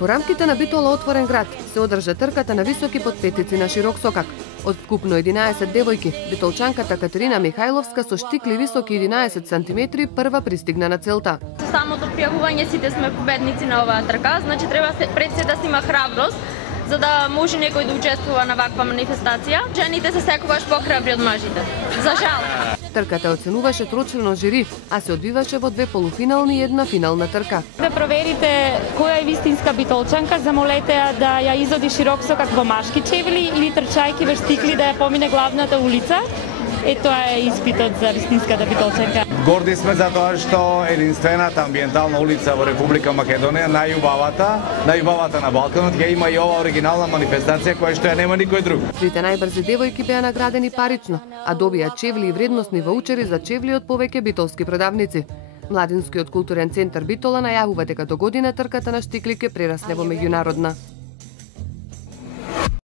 Во рамките на Битола отворен град се одржа трката на високи потпетици на широк сокак. Од вкупно 11 девојки, битолчанката Катерина Михајловска со штикли високи 11 сантиметри прва пристигна на целта. Со самото пријавување сите сме победници на оваа трка, значи треба пред се да се има храброст за да може некој да учествува на ваква манифестација. Жените се секогаш похрабри од мажите. За жал. Трката оценуваше трочлено жири, а се одвиваше во 2 полуфинални и една финална трка. Да проверите која е вистинска битолчанка, замолете ја да ја изоди широк сокак во машки чевли или трчајки веќе стикли да ја помине главната улица. Тоа е испитот за вистинската битолчанка. Горди сме за тоа што единствената амбиентална улица во Република Македонија, најубавата на Балканот, ќе има и ова оригинална манифестација која што ја нема никој друг. Трите најбрзи девојки беа наградени парично, а добија чевли и вредносни ваучери за чевли од повеќе битолски продавници. Младинскиот културен центар Битола најавува дека до година трката на штикли ќе прерасне во меѓународна.